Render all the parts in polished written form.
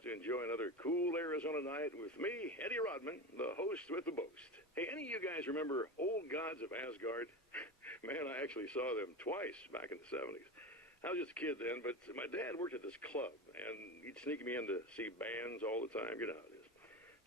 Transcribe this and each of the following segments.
about to enjoy another cool Arizona night with me, Eddie Rodman, the host with the boast. Hey, any of you guys remember Old Gods of Asgard? Man, I actually saw them twice back in the 70s. I was just a kid then, but my dad worked at this club, and he'd sneak me in to see bands all the time. You know how it is.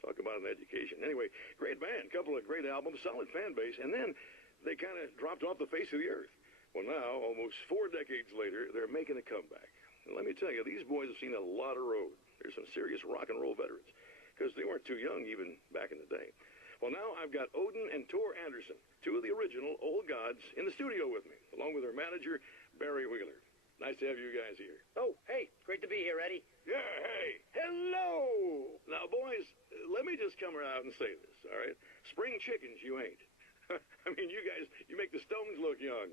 Talk about an education. Anyway, great band, couple of great albums, solid fan base, and then they kind of dropped off the face of the earth. Well, now, almost 4 decades later, they're making a comeback. And let me tell you, these boys have seen a lot of road. There's some serious rock and roll veterans, because they weren't too young even back in the day. Well, now I've got Odin and Tor Anderson, two of the original Old Gods, in the studio with me, along with their manager, Barry Wheeler. Nice to have you guys here. Oh, hey, great to be here, Eddie. Yeah, hey. Hello. Now, boys, let me just come out and say this, all right? Spring chickens, you ain't. I mean, you guys, you make the Stones look young.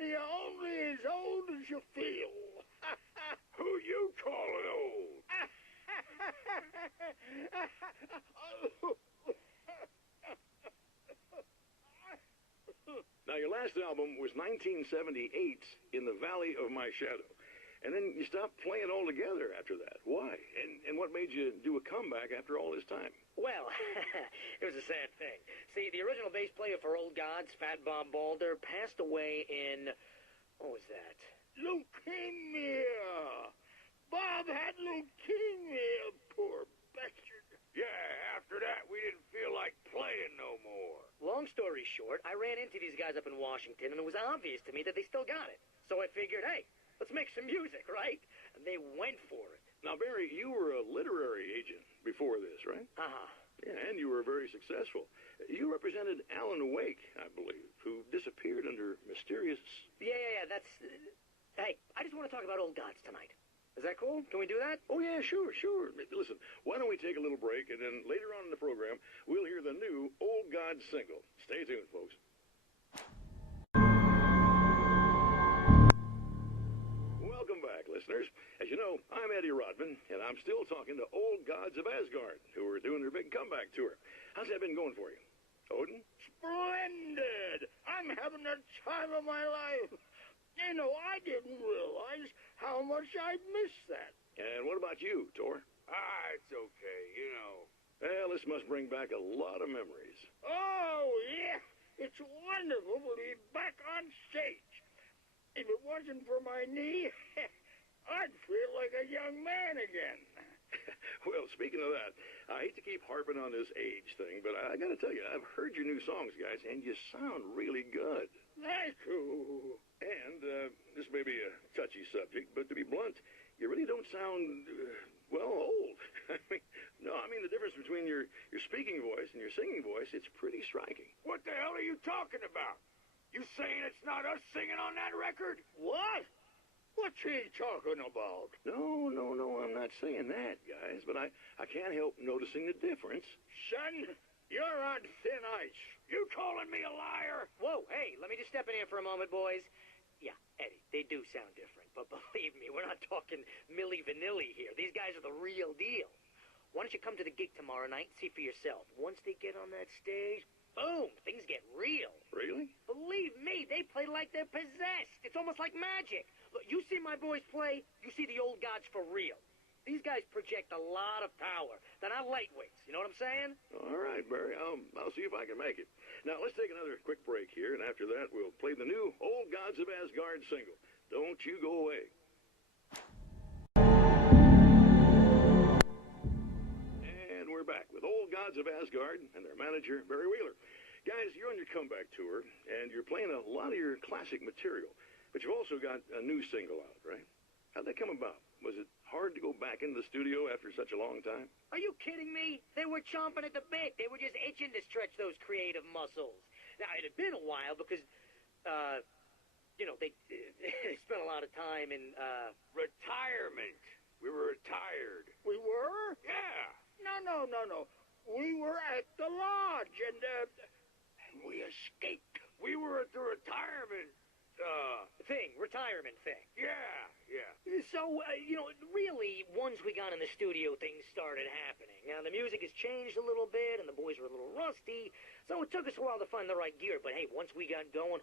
You're only as old as you feel. Who you calling old? Now, your last album was 1978, In the Valley of My Shadow. And then you stopped playing altogether after that. Why? And what made you do a comeback after all this time? Well, it was a sad thing. See, the original bass player for Old Gods, Fat Bob Balder, passed away in, what was that? Leukemia. Bob had leukemia, poor bastard. Yeah, after that, we didn't feel like playing no more. Long story short, I ran into these guys up in Washington, and it was obvious to me that they still got it. So I figured, hey, let's make some music, right? And they went for it. Now, Barry, you were a literary agent before this, right? Uh-huh. Yeah, and you were very successful. You represented Alan Wake, I believe, who disappeared under mysterious... Yeah, that's... Hey, I just want to talk about Old Gods tonight. Is that cool? Can we do that? Oh, yeah, sure. Listen, why don't we take a little break, and then later on in the program, we'll hear the new Old Gods single. Stay tuned, folks. Welcome back, listeners. As you know, I'm Eddie Rodman, and I'm still talking to Old Gods of Asgard, who are doing their big comeback tour. How's that been going for you? Odin? Splendid. I'm having the time of my life. You know, I didn't realize how much I'd missed that. And what about you, Tor? It's okay, you know. Well, this must bring back a lot of memories. Oh, yeah. It's wonderful to be back on stage. If it wasn't for my knee, I'd feel like a young man again. Well, speaking of that, I hate to keep harping on this age thing, but I got to tell you, I've heard your new songs, guys, and you sound really good. Thank you. And this may be a touchy subject, but to be blunt, you really don't sound, old. I mean, the difference between your speaking voice and your singing voice, it's pretty striking. What the hell are you talking about? You saying it's not us singing on that record? What? What's he talking about? No, I'm not saying that, guys, but I can't help noticing the difference. Son, you're on thin ice. You calling me a liar? Whoa, hey, let me just step in here for a moment, boys. Yeah, Eddie, they do sound different, but believe me, we're not talking Milli Vanilli here. These guys are the real deal. Why don't you come to the gig tomorrow night and see for yourself? Once they get on that stage, boom, things get real. Really? Believe me, they play like they're possessed. It's almost like magic. Look, you see my boys play, you see the Old Gods for real. These guys project a lot of power. They're not lightweights. You know what I'm saying? All right, Barry. I'll see if I can make it. Now, let's take another quick break here, and after that, we'll play the new Old Gods of Asgard single. Don't you go away. And we're back with Old Gods of Asgard and their manager, Barry Wheeler. Guys, you're on your comeback tour, and you're playing a lot of your classic material, but you've also got a new single out, right? How'd that come about? Was it hard to go back into the studio after such a long time? Are you kidding me? They were chomping at the bit. They were just itching to stretch those creative muscles. Now, it had been a while because, they spent a lot of time in, Retirement. We were retired. We were? Yeah. No. We were at the lodge, and we escaped. We were at the retirement, retirement thing. Yeah. So, really, once we got in the studio, things started happening. Now, the music has changed a little bit, and the boys were a little rusty, so it took us a while to find the right gear. But, hey, once we got going,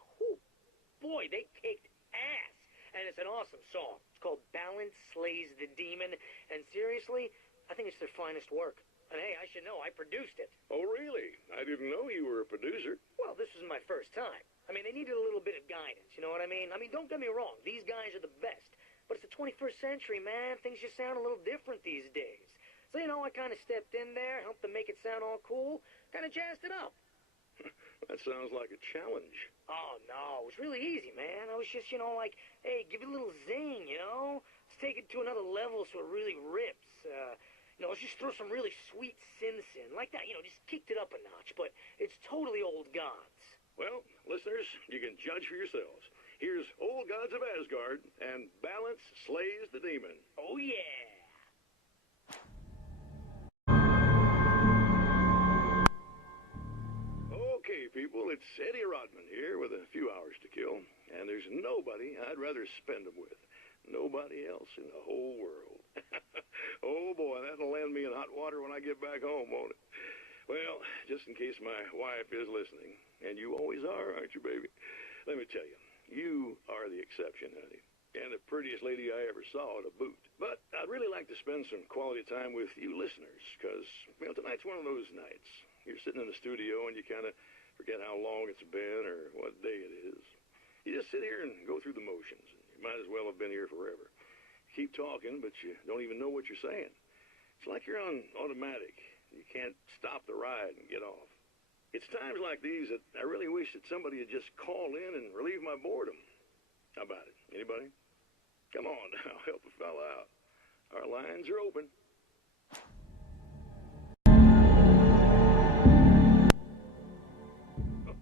boy, they kicked ass. and it's an awesome song. It's called Balance Slays the Demon, and seriously, I think it's their finest work. And hey, I should know, I produced it. Oh, really? I didn't know you were a producer. Well, this was my first time. I mean, they needed a little bit of guidance, you know what I mean? Don't get me wrong, these guys are the best. But it's the 21st century, man. Things just sound a little different these days. So, you know, I kind of stepped in there, helped them make it sound all cool, kind of jazzed it up. That sounds like a challenge. Oh, no, it was really easy, man. I was just, like, hey, give it a little zing, Let's take it to another level so it really rips. Let's just throw some really sweet synths in, like that, just kicked it up a notch, but it's totally old gods. Well, listeners, you can judge for yourselves. Here's Old Gods of Asgard, and Balance Slays the Demon. Oh, yeah. Okay, people, it's Eddie Rodman here with a few hours to kill, and there's nobody I'd rather spend them with. Nobody else in the whole world. Oh, boy, that'll land me in hot water when I get back home, won't it? Well, just in case my wife is listening, and you always are, aren't you, baby? Let me tell you, you are the exception, honey, and the prettiest lady I ever saw to boot. But I'd really like to spend some quality time with you listeners, because, tonight's one of those nights. You're sitting in the studio, and you kind of forget how long it's been or what day it is. You just sit here and go through the motions. You might as well have been here forever. You keep talking, but you don't even know what you're saying. It's like you're on automatic. You can't stop the ride and get off. It's times like these that I really wish that somebody would just call in and relieve my boredom. How about it? Anybody? Come on now, help a fella out. Our lines are open.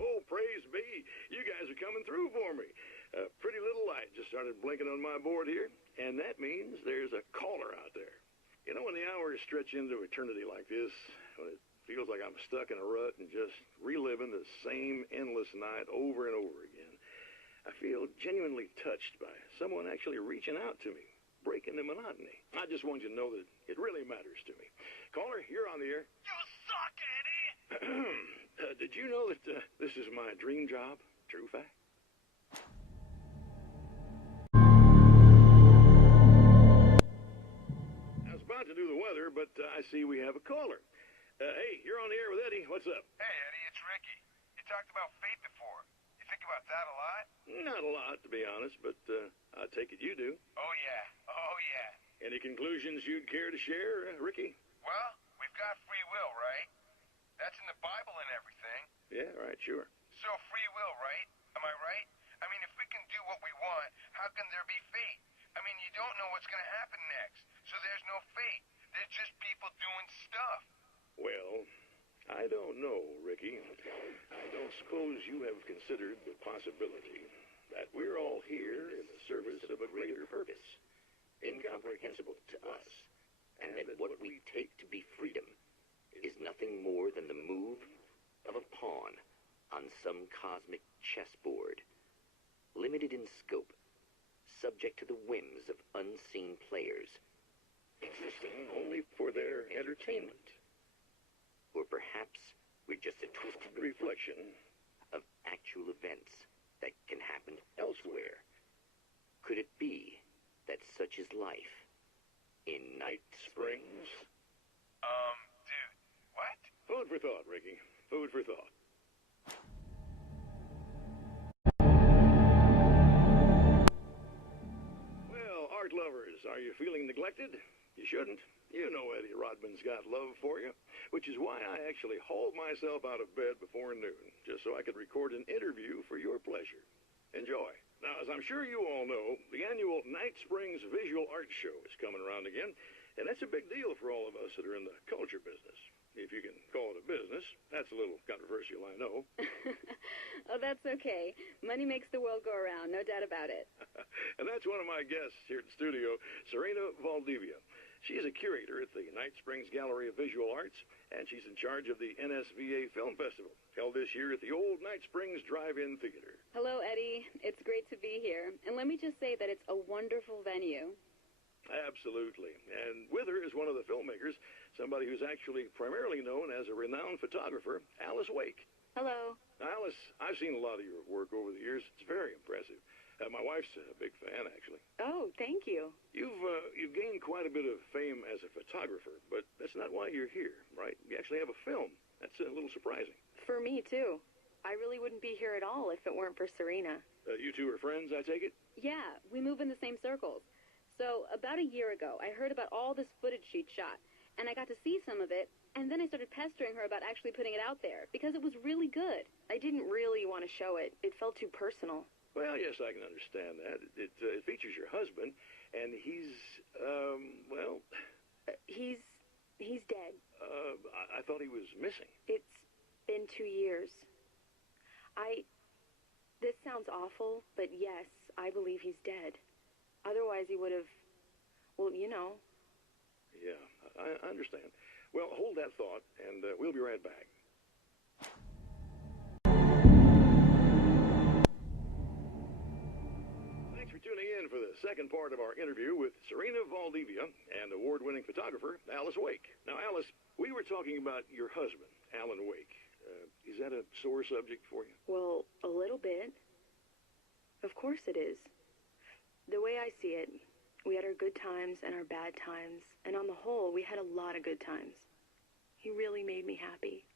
Oh, praise be. You guys are coming through for me. A pretty little light just started blinking on my board here, and that means there's a caller out there. When the hours stretch into eternity like this, when it feels like I'm stuck in a rut and just reliving the same endless night over and over again, I feel genuinely touched by someone actually reaching out to me, breaking the monotony. I just want you to know that it really matters to me. Caller, you're on the air. You suck, Eddie! Did you know that this is my dream job? True fact. To do the weather, but I see we have a caller. Hey, you're on the air with Eddie. What's up? Hey, Eddie, it's Ricky. You talked about fate before. You think about that a lot? Not a lot, to be honest, but I take it you do. Oh, yeah. Any conclusions you'd care to share, Ricky? Well, we've got free will, right? That's in the Bible and everything. Yeah, right, sure. So free will, right? Am I right? If we can do what we want, how can there be fate? You don't know what's going to happen next. So there's no fate. There's just people doing stuff. Well, I don't know, Ricky. I don't suppose you have considered the possibility that we're all here in the service of a greater purpose, incomprehensible to us, and that what we take to be freedom is nothing more than the move of a pawn on some cosmic chessboard, limited in scope, subject to the whims of unseen players, existing only for their entertainment. Or perhaps we're just a twisted reflection of actual events that can happen elsewhere. Could it be that such is life in Night Springs? Dude, what? Food for thought, Ricky. Food for thought. Well, art lovers, are you feeling neglected? You shouldn't. You know Eddie Rodman's got love for you, which is why I actually hauled myself out of bed before noon, just so I could record an interview for your pleasure. Enjoy. Now, as I'm sure you all know, the annual Night Springs Visual Art Show is coming around again, and that's a big deal for all of us that are in the culture business. If you can call it a business. That's a little controversial, I know. Oh, that's okay. Money makes the world go around, no doubt about it. And that's one of my guests here at the studio, Serena Valdivia. She is a curator at the Night Springs Gallery of Visual Arts, and she's in charge of the NSVA Film Festival, held this year at the old Night Springs Drive-In Theater. Hello, Eddie. It's great to be here. And let me just say that it's a wonderful venue. Absolutely. And with her is one of the filmmakers, somebody who's actually primarily known as a renowned photographer, Alice Wake. Hello. Now, Alice, I've seen a lot of your work over the years. It's very impressive. My wife's a big fan, actually. Oh, thank you. You've gained quite a bit of fame as a photographer, but that's not why you're here, right? You actually have a film. That's a little surprising. For me, too. I really wouldn't be here at all if it weren't for Serena. You two are friends, I take it? Yeah, we move in the same circles. So, about a year ago, I heard about all this footage she'd shot, and I got to see some of it, and then I started pestering her about actually putting it out there, because it was really good. I didn't really want to show it. It felt too personal. Well, yes, I can understand that. It features your husband, and he's, well... He's dead. I thought he was missing. It's been 2 years. This sounds awful, but yes, I believe he's dead. Otherwise he would have, well, you know. Yeah, I understand. Well, hold that thought, and we'll be right back. Thanks for tuning in for the second part of our interview with Serena Valdivia and award-winning photographer Alice Wake. Now, Alice, we were talking about your husband, Alan Wake. Is that a sore subject for you? Well, a little bit. Of course it is. The way I see it, we had our good times and our bad times, and on the whole, we had a lot of good times. He really made me happy.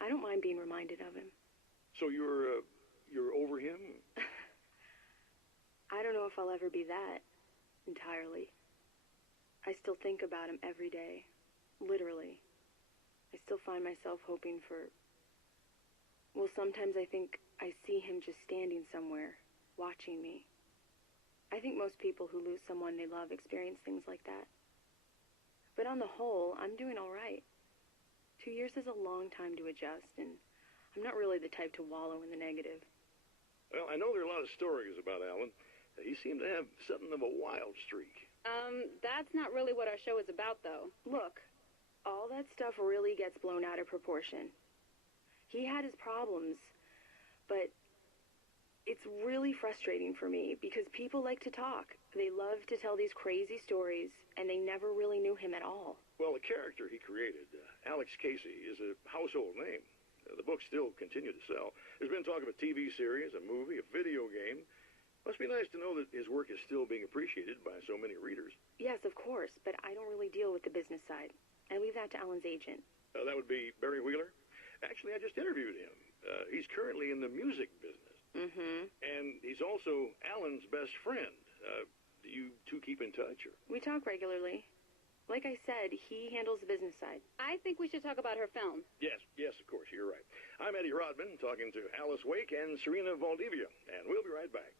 I don't mind being reminded of him. So you're over him? I don't know if I'll ever be that, entirely. I still think about him every day, literally. I still find myself hoping for... Well, sometimes I think I see him just standing somewhere, watching me. I think most people who lose someone they love experience things like that. But on the whole, I'm doing all right. 2 years is a long time to adjust, and I'm not really the type to wallow in the negative. Well, I know there are a lot of stories about Alan. He seemed to have something of a wild streak. That's not really what our show is about, though. Look, all that stuff really gets blown out of proportion. He had his problems, but it's really frustrating for me because people like to talk. They love to tell these crazy stories, and they never really knew him at all. Well, the character he created, Alex Casey, is a household name. The books still continue to sell. There's been talk of a TV series, a movie, a video game. Must be nice to know that his work is still being appreciated by so many readers. Yes, of course, but I don't really deal with the business side. I leave that to Alan's agent. That would be Barry Wheeler? Actually, I just interviewed him. He's currently in the music business. Mm-hmm. And he's also Alan's best friend. Do you two keep in touch? Or? We talk regularly. Like I said, he handles the business side. I think we should talk about her film. Yes, of course, you're right. I'm Eddie Rodman, talking to Alice Wake and Serena Valdivia, and we'll be right back.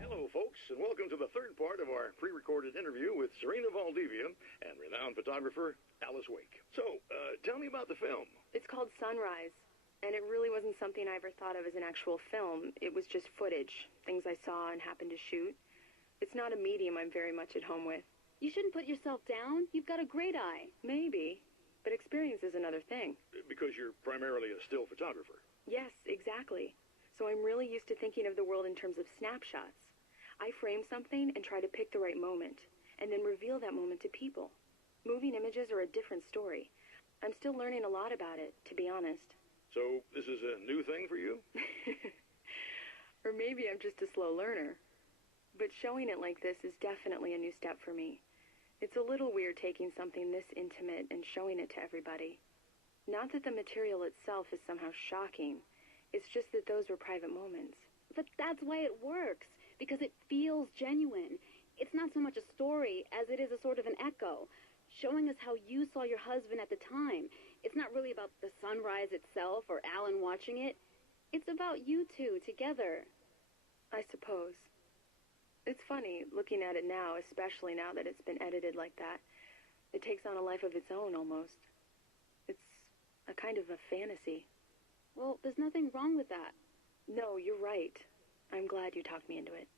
Hello, folks, and welcome to the third part of our pre-recorded interview with Serena Valdivia and renowned photographer Alice Wake. So, tell me about the film. It's called Sunrise, and it really wasn't something I ever thought of as an actual film. It was just footage, things I saw and happened to shoot. It's not a medium I'm very much at home with. You shouldn't put yourself down. You've got a great eye. Maybe, but experience is another thing. Because you're primarily a still photographer. Yes, exactly. So I'm really used to thinking of the world in terms of snapshots. I frame something and try to pick the right moment, and then reveal that moment to people. Moving images are a different story. I'm still learning a lot about it, to be honest. So this is a new thing for you? Or maybe I'm just a slow learner. But showing it like this is definitely a new step for me. It's a little weird taking something this intimate and showing it to everybody. Not that the material itself is somehow shocking. It's just that those were private moments. But that's why it works, because it feels genuine. It's not so much a story as it is a sort of an echo, showing us how you saw your husband at the time. It's not really about the sunrise itself or Alan watching it. It's about you two together. I suppose. It's funny, looking at it now, especially now that it's been edited like that. It takes on a life of its own, almost. It's a kind of a fantasy. Well, there's nothing wrong with that. No, you're right. I'm glad you talked me into it.